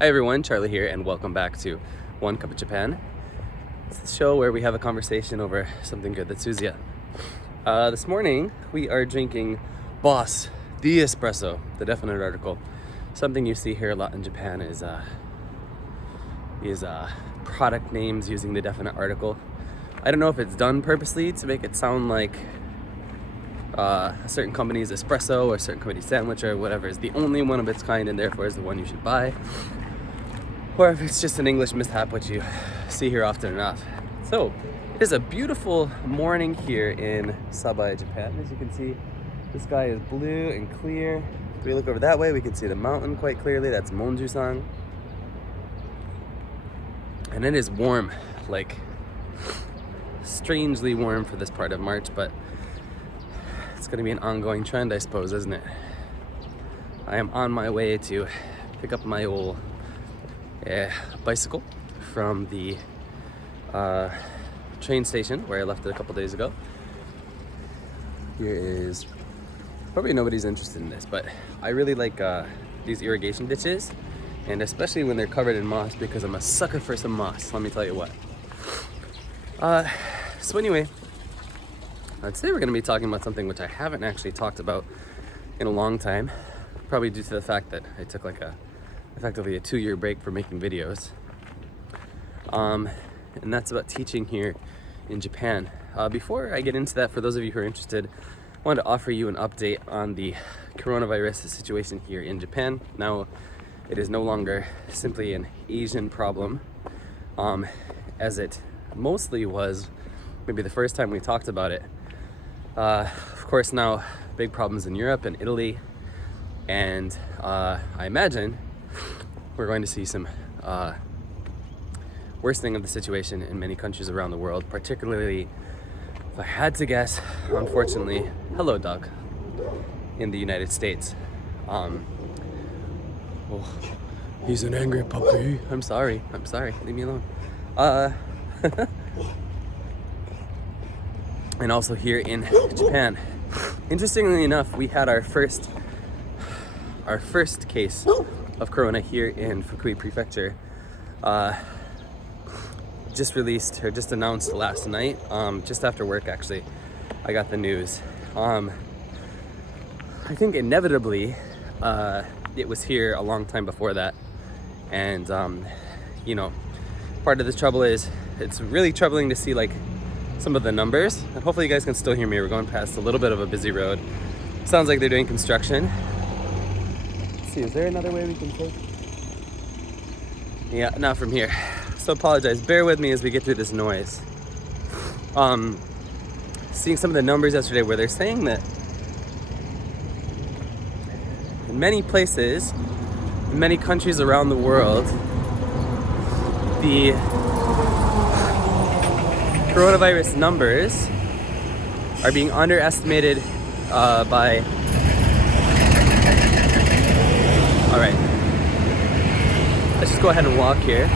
Hi everyone, Charlie here, and welcome back to One Cup of Japan. It's the show where we have a conversation over something good that soothes you. This morning, we are drinking Boss, the espresso, the definite article. Something you see here a lot in Japan is product names using the definite article. I don't know if it's done purposely to make it sound like a certain company's espresso or a certain company's sandwich or whatever is the only one of its kind and therefore is the one you should buy. Or if it's just an English mishap, which you see here often enough. So, it is a beautiful morning here in Sabae, Japan. As you can see, the sky is blue and clear. If we look over that way, we can see the mountain quite clearly. That's Monju-san. And it is warm, like strangely warm for this part of March, but it's gonna be an ongoing trend, I suppose, isn't it? I am on my way to pick up my old bicycle from the train station where I left it a couple days ago. Here is, probably nobody's interested in this, but I really like these irrigation ditches, and especially when they're covered in moss, because I'm a sucker for some moss, let me tell you what. So anyway, today we're going to be talking about something which I haven't actually talked about in a long time, probably due to the fact that I took effectively a 2-year break for making videos. And that's about teaching here in Japan. Before I get into that, for those of you who are interested, I wanted to offer you an update on the coronavirus situation here in Japan. Now, it is no longer simply an Asian problem, as it mostly was maybe the first time we talked about it. Of course, now big problems in Europe and Italy, and I imagine we're going to see some worsening of the situation in many countries around the world, particularly, if I had to guess, unfortunately, hello dog, in the United States. Oh, he's an angry puppy. I'm sorry, leave me alone. And also here in Japan. Interestingly enough, we had our first case of corona here in Fukui Prefecture. Just announced last night, just after work actually, I got the news. I think inevitably, it was here a long time before that. And, part of the trouble is, it's really troubling to see some of the numbers. And hopefully you guys can still hear me. We're going past a little bit of a busy road. Sounds like they're doing construction. Let's see, is there another way we can take? Yeah, not from here. So apologize, bear with me as we get through this noise. Seeing some of the numbers yesterday where they're saying that in many places, in many countries around the world, the coronavirus numbers are being underestimated by... All right, let's just go ahead and walk here.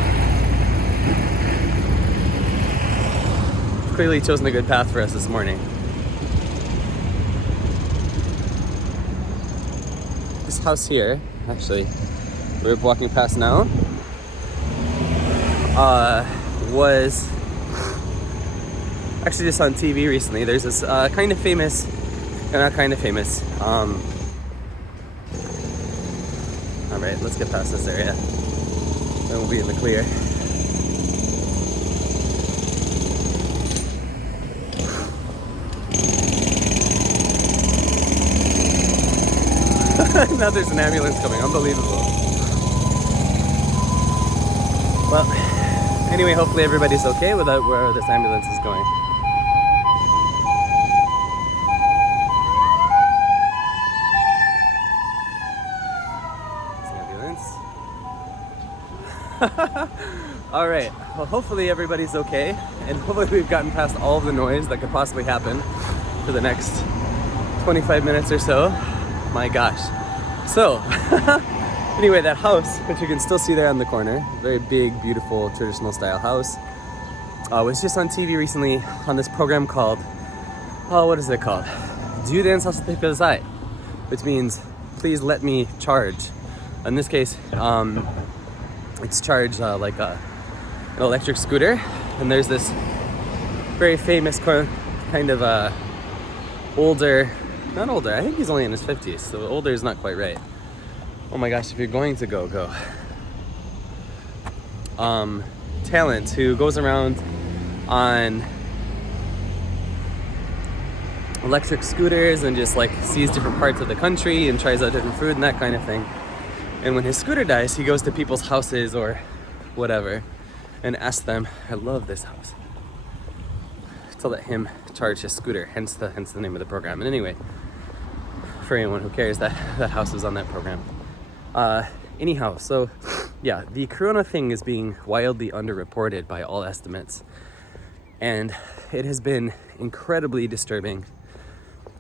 Clearly chosen a good path for us this morning. This house here, actually, we're walking past now, was actually just on TV recently. There's this not famous, alright, let's get past this area, then we'll be in the clear. Now there's an ambulance coming, unbelievable. Well, anyway, hopefully everybody's okay with where this ambulance is going. All right, well, hopefully everybody's okay, and hopefully we've gotten past all of the noise that could possibly happen for the next 25 minutes or so. My gosh. So, anyway, that house, which you can still see there on the corner, very big, beautiful, traditional style house, was just on TV recently on this program called, what is it called? Juden sasete kudasai, which means please let me charge. In this case, It's charged like an electric scooter, and there's this very famous kind of older, not older, I think he's only in his 50s, so older is not quite right. Oh my gosh, if you're going to go. Talent who goes around on electric scooters and just like sees different parts of the country and tries out different food and that kind of thing. And when his scooter dies, he goes to people's houses or whatever and asks them, I love this house, to let him charge his scooter, hence the name of the program. And anyway, for anyone who cares, that house was on that program. Anyhow, so yeah, the corona thing is being wildly underreported by all estimates. And it has been incredibly disturbing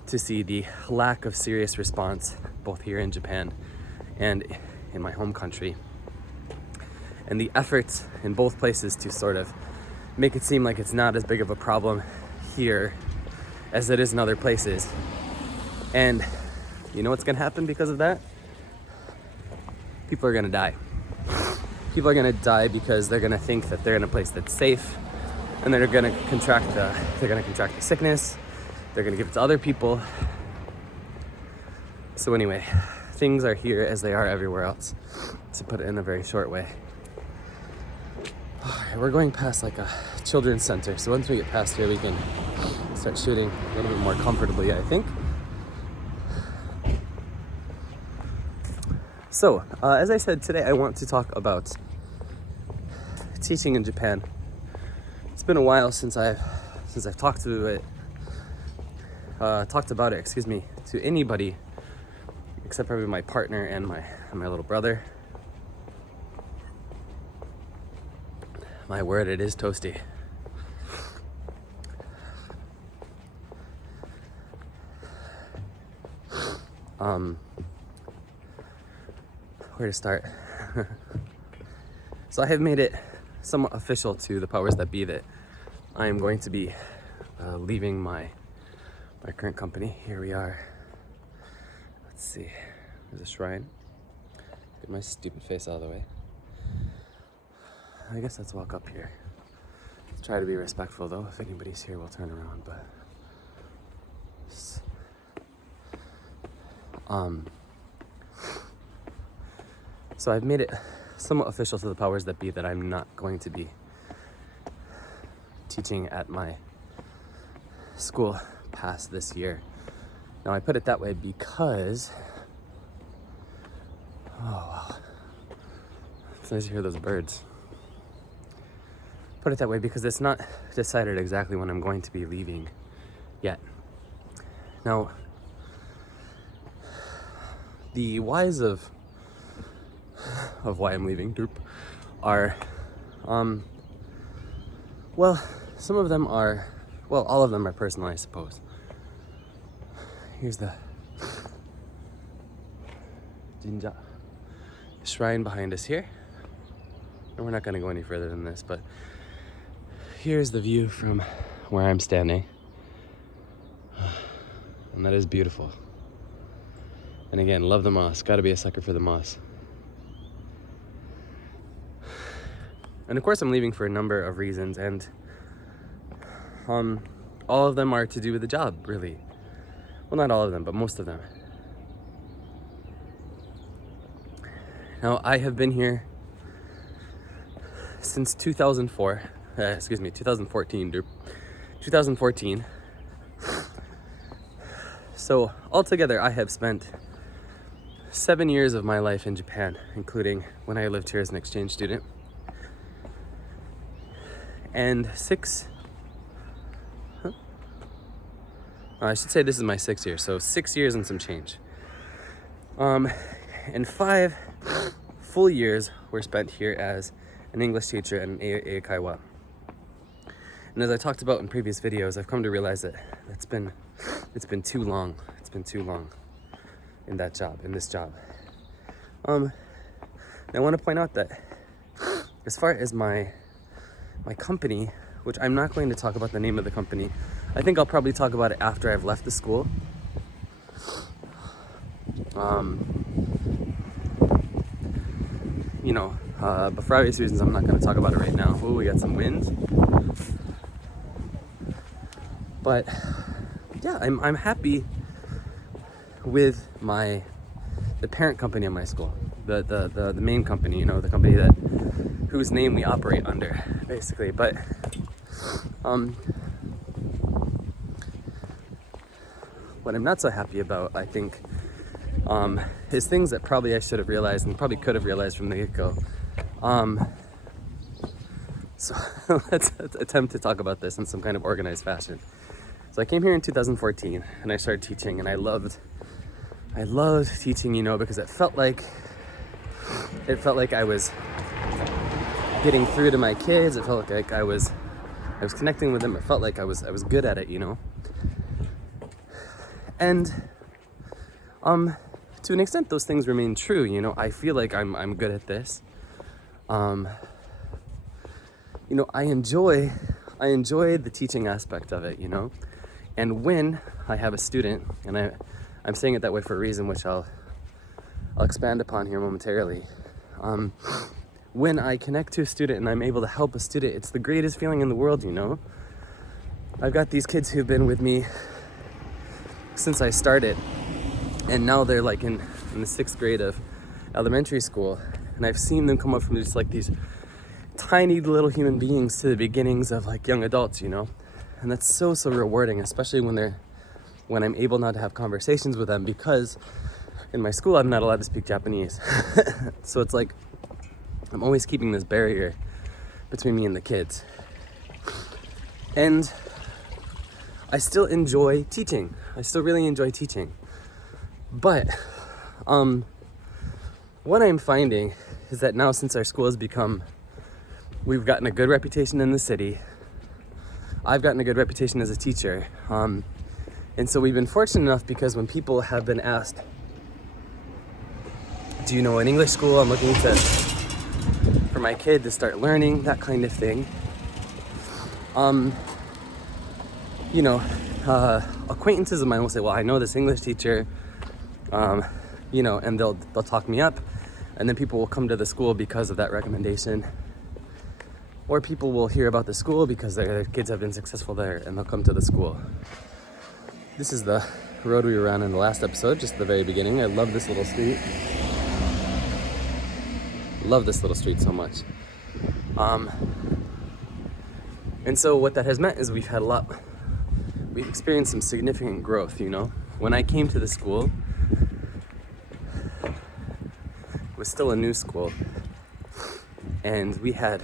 to see the lack of serious response both here in Japan and in my home country. And the efforts in both places to sort of make it seem like it's not as big of a problem here as it is in other places. And you know what's gonna happen because of that? People are gonna die. People are gonna die because they're gonna think that they're in a place that's safe, and they're gonna contract the sickness. They're gonna give it to other people. So anyway, things are here as they are everywhere else, to put it in a very short way. We're going past like a children's center, so once we get past here, we can start shooting a little bit more comfortably, I think. So, as I said, today I want to talk about teaching in Japan. It's been a while since I've talked about it, to anybody except probably my partner and my little brother. My word, it is toasty. Where to start? So I have made it somewhat official to the powers that be that I am going to be leaving my current company. Here we are. Let's see. There's a shrine. Get my stupid face out of the way. I guess let's walk up here. Let's try to be respectful though. If anybody's here, we'll turn around. But so I've made it somewhat official to the powers that be that I'm not going to be teaching at my school past this year. Now I put it that way because, oh wow, it's nice to hear those birds. Put it that way because it's not decided exactly when I'm going to be leaving yet. Now, the whys of why I'm leaving are, well, some of them are, well, all of them are personal, I suppose. Here's the jinja, the shrine behind us here. And we're not going to go any further than this, but here's the view from where I'm standing. And that is beautiful. And again, love the moss. Gotta be a sucker for the moss. And of course I'm leaving for a number of reasons, and all of them are to do with the job, really. Well, not all of them, but most of them. Now, I have been here since 2014. So altogether, I have spent 7 years of my life in Japan, including when I lived here as an exchange student. And I should say this is my 6th year, so 6 years and some change. And 5 full years were spent here as an English teacher and an eikaiwa. And as I talked about in previous videos, I've come to realize that it's been too long. It's been too long in this job. I want to point out that as far as my company, which I'm not going to talk about the name of the company, I think I'll probably talk about it after I've left the school. but for obvious reasons, I'm not going to talk about it right now. Oh, we got some wind. But yeah, I'm happy with the parent company of my school, the main company, the company whose name we operate under, basically. But what I'm not so happy about, I think, is things that probably I should have realized and probably could have realized from the get-go. So let's attempt to talk about this in some kind of organized fashion. So I came here in 2014 and I started teaching, and I loved teaching, because it felt like I was getting through to my kids. It felt like I was connecting with them. It felt like I was good at it, And to an extent, those things remain true. I feel like I'm good at this. I enjoy the teaching aspect of it, And when I have a student, and I'm saying it that way for a reason, which I'll expand upon here momentarily. When I connect to a student and I'm able to help a student, it's the greatest feeling in the world, I've got these kids who've been with me since I started, and now they're like in the 6th grade of elementary school, and I've seen them come up from just like these tiny little human beings to the beginnings of like young adults, and that's so rewarding, especially when I'm able now to have conversations with them, because in my school I'm not allowed to speak Japanese. So it's like I'm always keeping this barrier between me and the kids. And I still enjoy teaching. I still really enjoy teaching. But what I'm finding is that now, since our school has we've gotten a good reputation in the city. I've gotten a good reputation as a teacher. And so we've been fortunate enough, because when people have been asked, do you know an English school I'm looking for my kid to start learning, that kind of thing. Acquaintances of mine will say, well, I know this English teacher, and they'll talk me up, and then people will come to the school because of that recommendation. Or people will hear about the school because their kids have been successful there, and they'll come to the school. This is the road we were on in the last episode, just at the very beginning. I love this little street. Love this little street so much. And so what that has meant is we've experienced some significant growth, When I came to the school, it was still a new school, and we had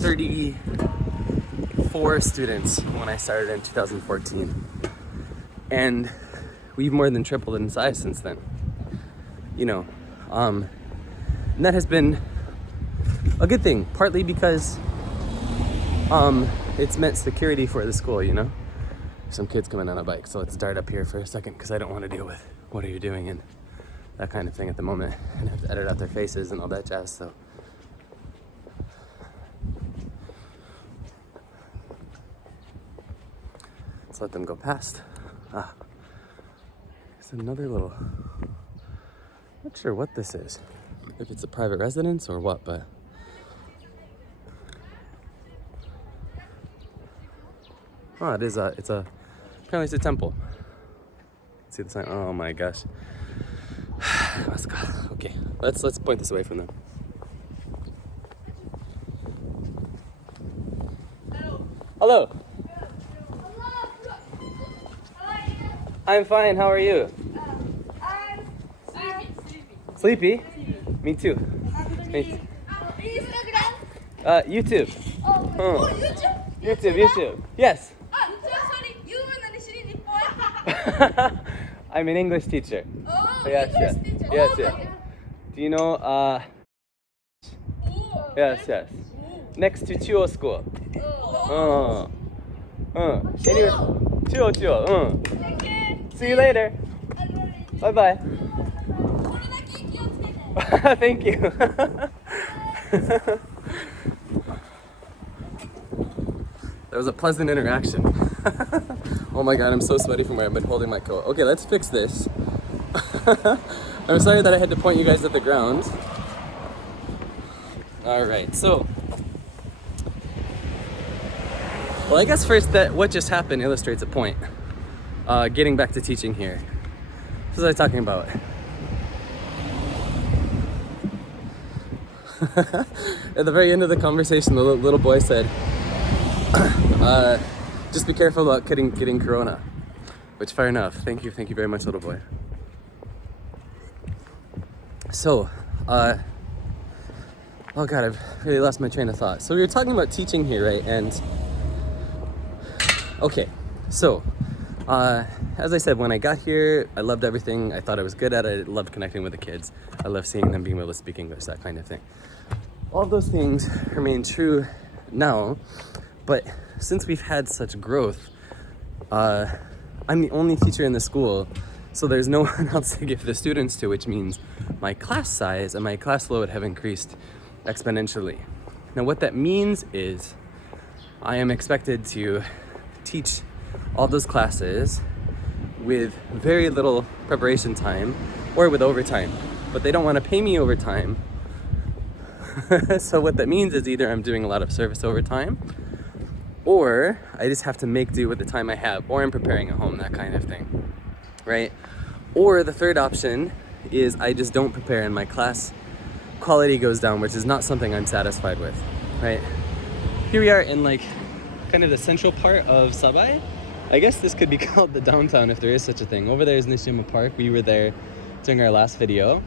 34 students when I started in 2014, and we've more than tripled in size since then, and that has been a good thing, partly because it's meant security for the school, Some kids coming on a bike, so let's dart up here for a second, because I don't want to deal with what are you doing and that kind of thing at the moment, and have to edit out their faces and all that jazz. So let's let them go past. It's another little, not sure what this is, if it's a private residence or what, but apparently it's a temple. See the sign? Oh my gosh. Okay, let's point this away from them. Hello. I'm fine. How are you? I'm Sleepy? Me too. Instagram? YouTube. YouTube? YouTube. Yes. Sorry, you I'm an English teacher. Oh, Yes. Do you know, yes. Next to Chuo School. Anyway, Chuo. See you later. Bye. Thank you. That was a pleasant interaction. Oh my god, I'm so sweaty from where I've been holding my coat. Okay, let's fix this. I'm sorry that I had to point you guys at the ground. All right, so, well, I guess first that what just happened illustrates a point. Getting back to teaching here. What was I talking about? At the very end of the conversation, the little boy said, just be careful about getting corona. Which, fair enough. Thank you very much, little boy. So, oh God, I've really lost my train of thought. So we were talking about teaching here, right? And, okay, so, as I said, when I got here, I loved everything. I thought I was good at it. I loved connecting with the kids. I loved seeing them being able to speak English, that kind of thing. All of those things remain true now, but since we've had such growth, I'm the only teacher in the school, so there's no one else to give the students to, which means my class size and my class load have increased exponentially. Now what that means is I am expected to teach all those classes with very little preparation time or with overtime, but they don't want to pay me overtime. So what that means is either I'm doing a lot of service overtime, or I just have to make do with the time I have, or I'm preparing at home, that kind of thing, right? Or the third option is I just don't prepare and my class quality goes down, which is not something I'm satisfied with, right? Here we are in like kind of the central part of Sabai. I guess this could be called the downtown if there is such a thing. Over there is Nishima Park. We were there during our last video.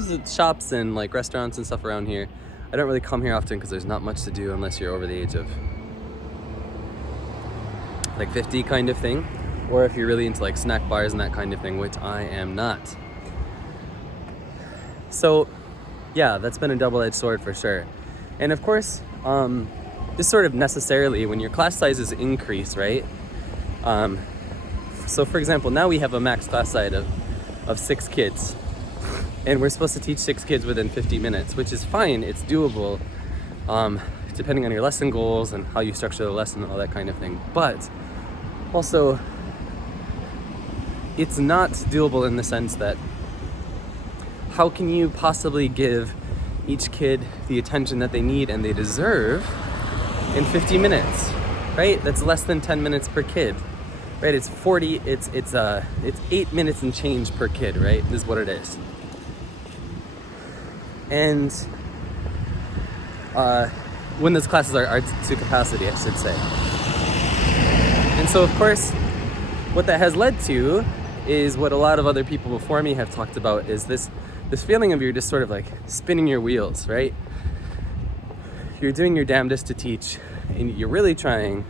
There's shops and like restaurants and stuff around here. I don't really come here often because there's not much to do unless you're over the age of like 50 kind of thing, or if you're really into like snack bars and that kind of thing, which I am not. So yeah, that's been a double-edged sword for sure. And of course, this sort of necessarily, when your class sizes increase, right? So for example, now we have a max class size of 6 kids. And we're supposed to teach 6 kids within 50 minutes, which is fine, it's doable, depending on your lesson goals and how you structure the lesson and all that kind of thing. But also, it's not doable in the sense that how can you possibly give each kid the attention that they need and they deserve in 50 minutes, right? That's less than 10 minutes per kid, right? It's 8 minutes and change per kid, right? Is what it is. And when those classes are to capacity, I should say. And so, of course, what that has led to is what a lot of other people before me have talked about, is this feeling of you're just sort of like spinning your wheels, right? You're doing your damnedest to teach, and you're really trying,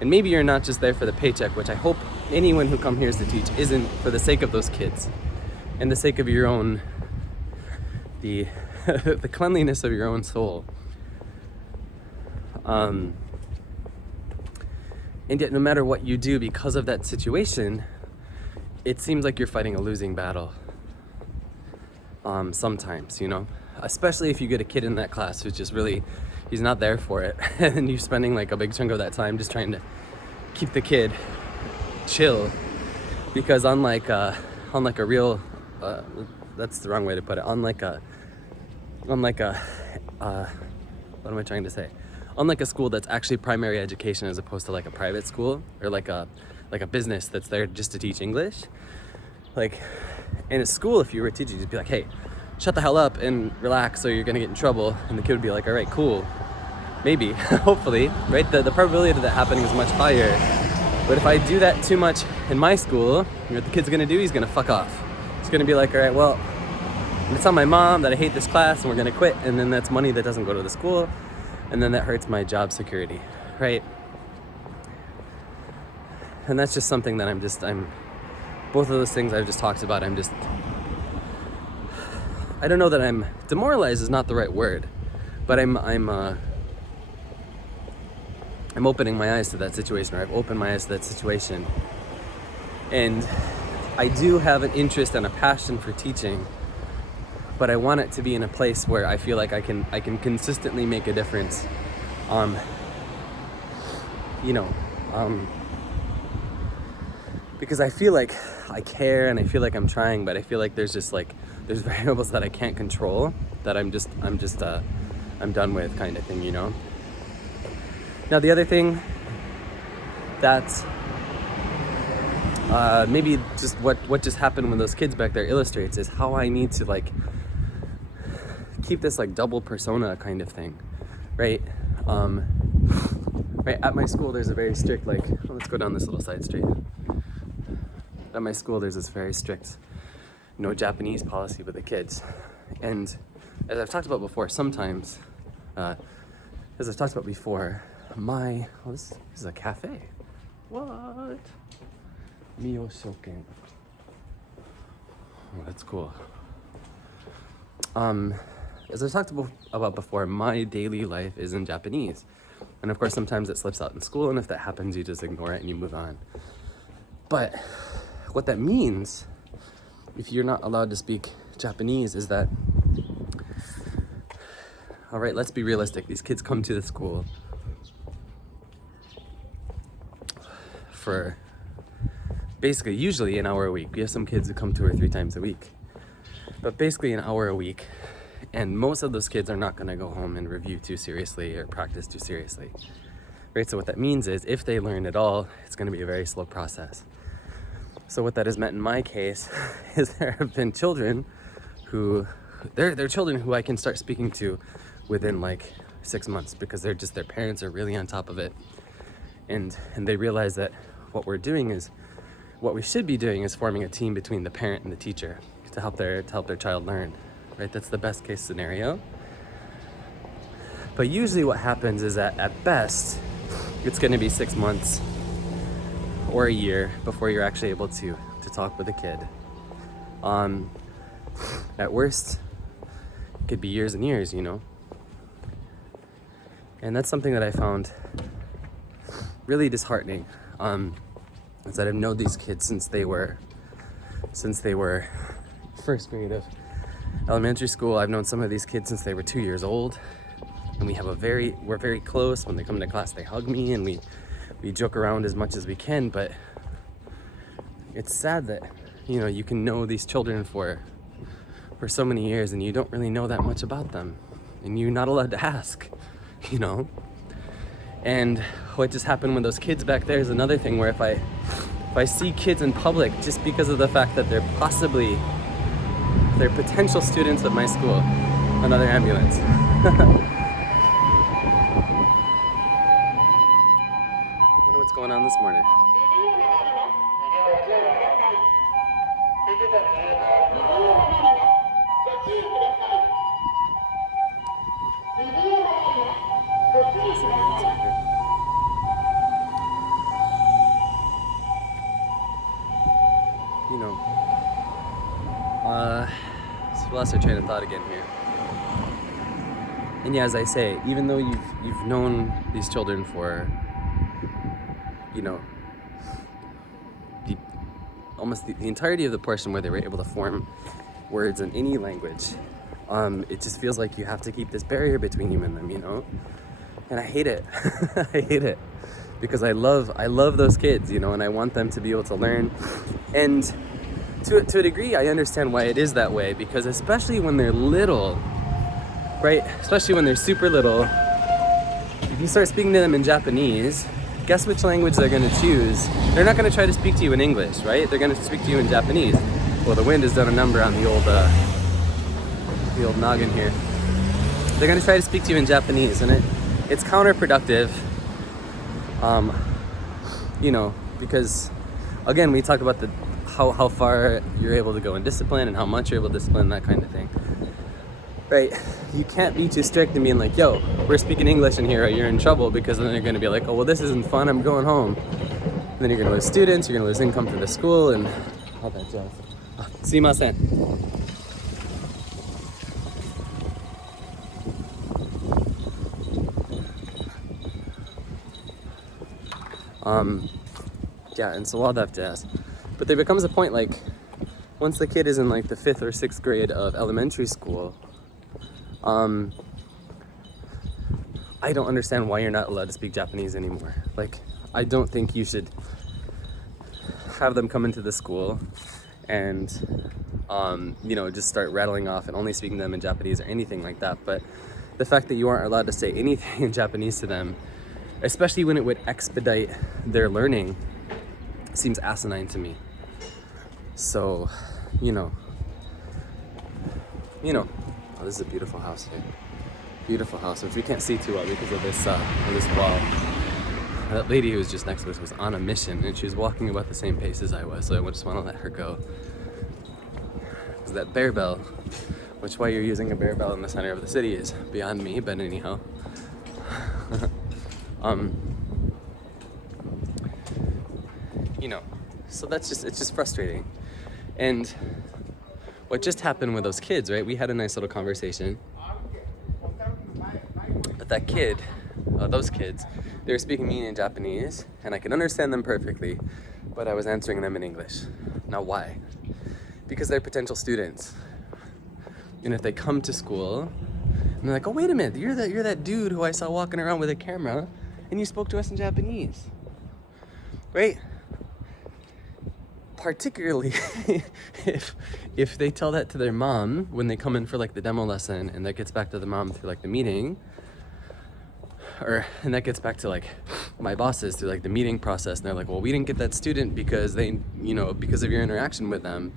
and maybe you're not just there for the paycheck, which I hope anyone who comes here to teach isn't, for the sake of those kids and the sake of your own, the cleanliness of your own soul. And yet, no matter what you do because of that situation, it seems like you're fighting a losing battle. Sometimes, you know, especially if you get a kid in that class who's just really, he's not there for it, and you're spending like a big chunk of that time just trying to keep the kid chill, because unlike a real, that's the wrong way to put it, unlike a what am I trying to say? Unlike a school that's actually primary education as opposed to like a private school, or like a business that's there just to teach English. Like in a school, if you were a teacher, you'd just be like, hey, shut the hell up and relax, or you're gonna get in trouble. And the kid would be like, all right, cool. Maybe, hopefully, right? The probability of that happening is much higher. But if I do that too much in my school, what the kid's gonna do, he's gonna fuck off. He's gonna be like, all right, well, I'm gonna tell my mom that I hate this class and we're gonna quit, and then that's money that doesn't go to the school, and then that hurts my job security, right? And that's just something that I'm both of those things I've just talked about, I don't know that I'm, demoralized is not the right word, but I'm opening my eyes to that situation, or I've opened my eyes to that situation. And I do have an interest and a passion for teaching, but I want it to be in a place where I feel like I can consistently make a difference. Because I feel like I care and I feel like I'm trying, but I feel like there's variables that I can't control. that I'm done with kind of thing, you know? Now, the other thing that maybe just what just happened with those kids back there illustrates is how I need to like keep this like double persona kind of thing, right? Right, at my school there's a very strict like, let's go down this little side street. At my school there's this very strict no Japanese policy with the kids. And as I've talked about before, sometimes, this is a cafe. What? Mio Shoken. Oh, that's cool. As I've talked about before, my daily life is in Japanese. And of course, sometimes it slips out in school, and if that happens, you just ignore it and you move on. But what that means, if you're not allowed to speak Japanese, is that, all right, let's be realistic. These kids come to the school for basically usually an hour a week. We have some kids who come 2 or 3 times a week, but basically an hour a week. And most of those kids are not going to go home and review too seriously or practice too seriously, right? So what that means is if they learn at all, it's going to be a very slow process. So what that has meant in my case is there have been children who, they're children who I can start speaking to within like 6 months because their parents are really on top of it. And they realize that what we should be doing is forming a team between the parent and the teacher to help their child learn, right? That's the best case scenario. But usually what happens is that at best, it's going to be 6 months or a year before you're actually able to talk with a kid. At worst, it could be years and years, you know? And that's something that I found really disheartening. Is that I've known these kids since they were first grade of elementary school. I've known some of these kids since they were 2 years old, and we're very close. When they come to class, they hug me, and we joke around as much as we can. But it's sad that, you know, you can know these children for so many years and you don't really know that much about them, and you're not allowed to ask, you know. And what just happened with those kids back there is another thing where if I see kids in public, just because of the fact that they're potential students of my school, another ambulance. I wonder what's going on this morning. You know, so lost our train of thought again here. And yeah, as I say, even though you've known these children for, you know, almost the entirety of the portion where they were able to form words in any language, it just feels like you have to keep this barrier between you and them, you know? And I hate it. I hate it. Because I love those kids, you know, and I want them to be able to learn. And to a degree, I understand why it is that way, because especially when they're little, right? Especially when they're super little, if you start speaking to them in Japanese, guess which language they're going to choose? They're not going to try to speak to you in English, right? They're going to speak to you in Japanese. Well, the wind has done a number on the old noggin here. They're going to try to speak to you in Japanese, and it's counterproductive. You know, because again, we talk about how far you're able to go in discipline and how much you're able to discipline, that kind of thing, right? You can't be too strict and being like, yo, we're speaking English in here or you're in trouble, because then they're going to be like, oh, well, this isn't fun, I'm going home. And then you're going to lose students, you're going to lose income for the school, and all that jazz. Sumimasen. Yeah, and so all that jazz. But there becomes a point, like, once the kid is in like the 5th or 6th grade of elementary school, I don't understand why you're not allowed to speak Japanese anymore. Like, I don't think you should have them come into the school and just start rattling off and only speaking to them in Japanese or anything like that. But the fact that you aren't allowed to say anything in Japanese to them, especially when it would expedite their learning, seems asinine to me. So, oh, this is a beautiful house here. Beautiful house, which we can't see too well because of this wall. That lady who was just next to us was on a mission, and she was walking about the same pace as I was, so I just want to let her go. Because that bear bell, which why you're using a bear bell in the center of the city is beyond me, but anyhow. So it's just frustrating. And what just happened with those kids, right? We had a nice little conversation. But those kids, they were speaking to me in Japanese, and I could understand them perfectly, but I was answering them in English. Now why? Because they're potential students. And if they come to school, and they're like, oh, wait a minute, you're that dude who I saw walking around with a camera, and you spoke to us in Japanese. Right? Particularly if they tell that to their mom when they come in for like the demo lesson, and that gets back to the mom through like the meeting, and that gets back to like my bosses through like the meeting process, and they're like, well, we didn't get that student because because of your interaction with them.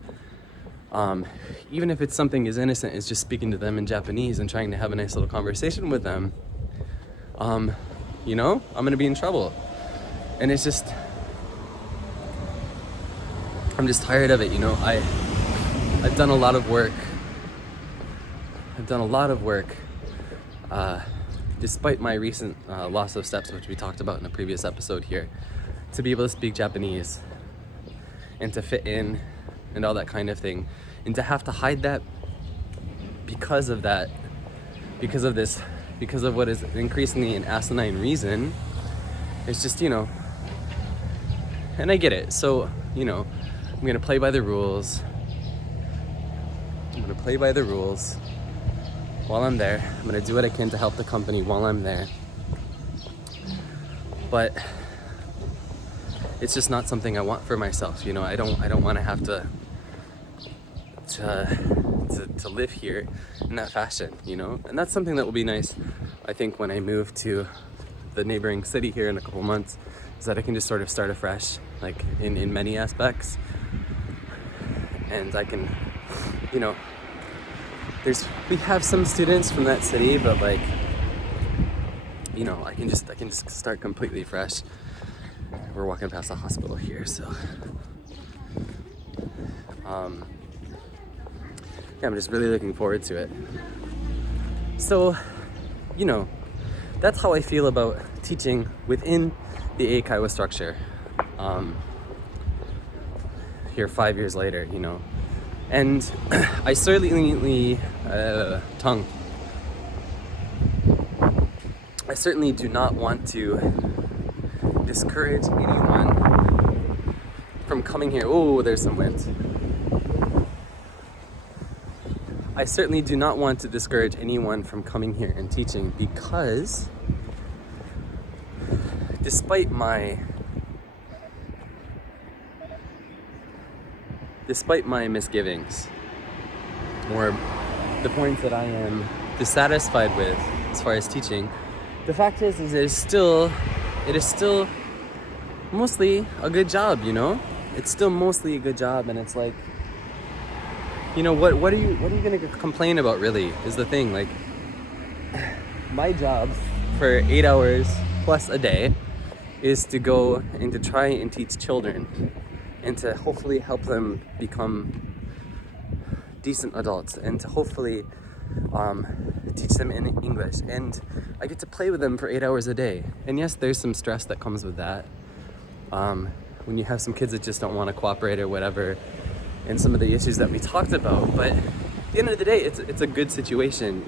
Even if it's something as innocent as just speaking to them in Japanese and trying to have a nice little conversation with them, I'm gonna be in trouble. And it's just, I'm just tired of it, I've done a lot of work. Despite my recent loss of steps, which we talked about in a previous episode here, to be able to speak Japanese and to fit in and all that kind of thing, and to have to hide that because of what is increasingly an asinine reason. It's just, and I get it. So, I'm gonna play by the rules. While I'm there. I'm gonna do what I can to help the company while I'm there. But it's just not something I want for myself. I don't want to have to live here in that fashion. And that's something that will be nice, I think, when I move to the neighboring city here in a couple months, is that I can just sort of start afresh, like in many aspects. And I can, we have some students from that city, but I can just start completely fresh. We're walking past a hospital here, so I'm just really looking forward to it. So, that's how I feel about teaching within the eikaiwa structure. Here 5 years later, and I certainly I certainly do not want to discourage anyone from coming here. Oh, there's some wind. I certainly do not want to discourage anyone from coming here and teaching, because despite my misgivings, or the points that I am dissatisfied with as far as teaching, the fact is it is still mostly a good job, It's still mostly a good job, and it's like, what are you gonna complain about, really, is the thing. Like, my job for 8 hours plus a day is to go and to try and teach children, and to hopefully help them become decent adults, and to hopefully teach them in English. And I get to play with them for 8 hours a day. And yes, there's some stress that comes with that. When you have some kids that just don't want to cooperate or whatever, and some of the issues that we talked about. But at the end of the day, it's a good situation,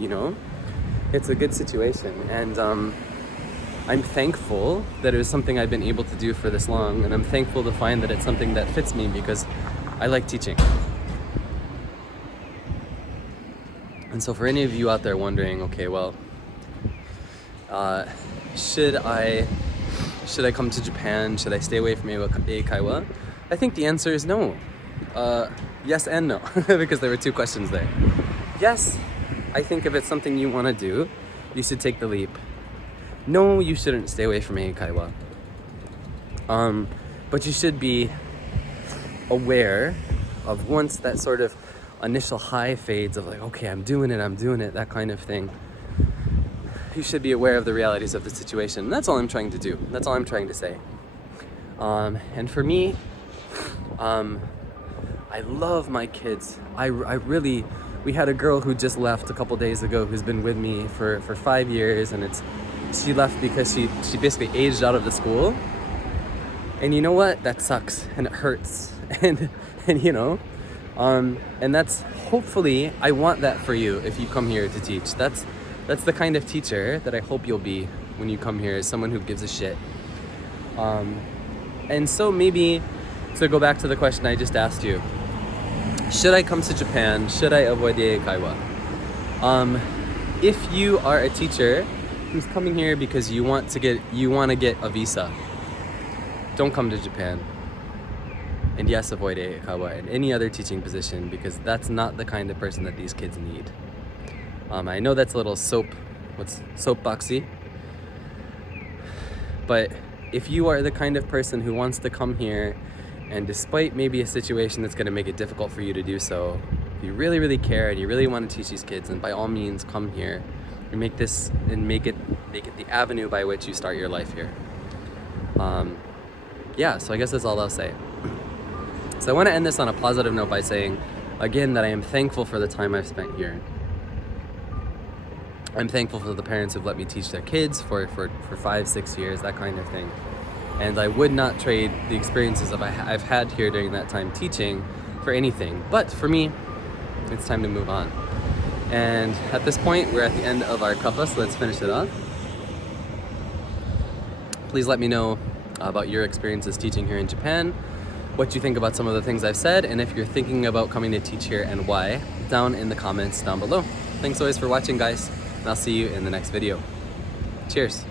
It's a good situation. And I'm thankful that it was something I've been able to do for this long, and I'm thankful to find that it's something that fits me, because I like teaching. And so for any of you out there wondering, okay, well, should I come to Japan? Should I stay away from eikaiwa? I think the answer is no. Yes and no, because there were two questions there. Yes, I think if it's something you want to do, you should take the leap. No, you shouldn't stay away from eikaiwa. But you should be aware of once that sort of initial high fades of like, okay, I'm doing it, that kind of thing. You should be aware of the realities of the situation. That's all I'm trying to do. That's all I'm trying to say. And for me, I love my kids. I really, we had a girl who just left a couple days ago who's been with me for 5 years, and she left because she basically aged out of the school. And you know what? That sucks and it hurts. And you know, and that's hopefully, I want that for you if you come here to teach. That's the kind of teacher that I hope you'll be when you come here, is someone who gives a shit. And so maybe, to go back to the question I just asked you, should I come to Japan? Should I avoid the eikaiwa? If you are a teacher who's coming here because you want to get a visa, don't come to Japan. And yes, avoid eikaiwa and any other teaching position, because that's not the kind of person that these kids need. I know that's a little soapboxy, but if you are the kind of person who wants to come here, and despite maybe a situation that's going to make it difficult for you to do so, if you really, really care and you really want to teach these kids, then by all means come here and make it the avenue by which you start your life here. Yeah, so I guess that's all I'll say. So I want to end this on a positive note by saying, again, that I am thankful for the time I've spent here. I'm thankful for the parents who've let me teach their kids for 5-6 years, that kind of thing. And I would not trade the experiences I've had here during that time teaching for anything. But for me, it's time to move on. And at this point, we're at the end of our kappa, so let's finish it off. Please let me know about your experiences teaching here in Japan, what you think about some of the things I've said, and if you're thinking about coming to teach here and why, down in the comments down below. Thanks always for watching, guys, and I'll see you in the next video. Cheers.